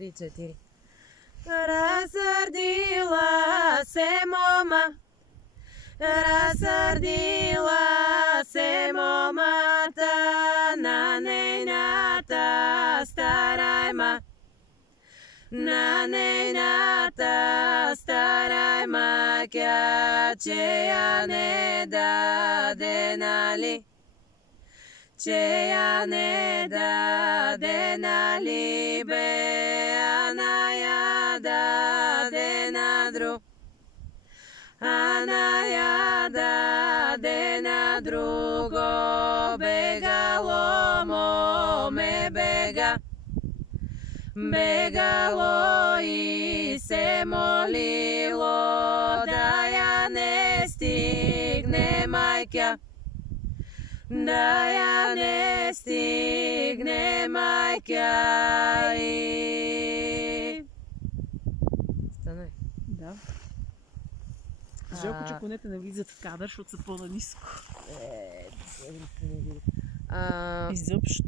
3-4. Разсърдила се мома, разсърдила се момата на нейната старайма, на нейната старайма, кя че я не даде, нали? Че я не даде, нали, бе, ана я даде на друг. Ана я даде на друго, бегало моме бега. Бегало и се молило да я не стигне майка. Да я не стигне майка и... Станай. Да. Жалко, че конете не влизат в кадър, защото са по-наниско. Не види. Изобщо.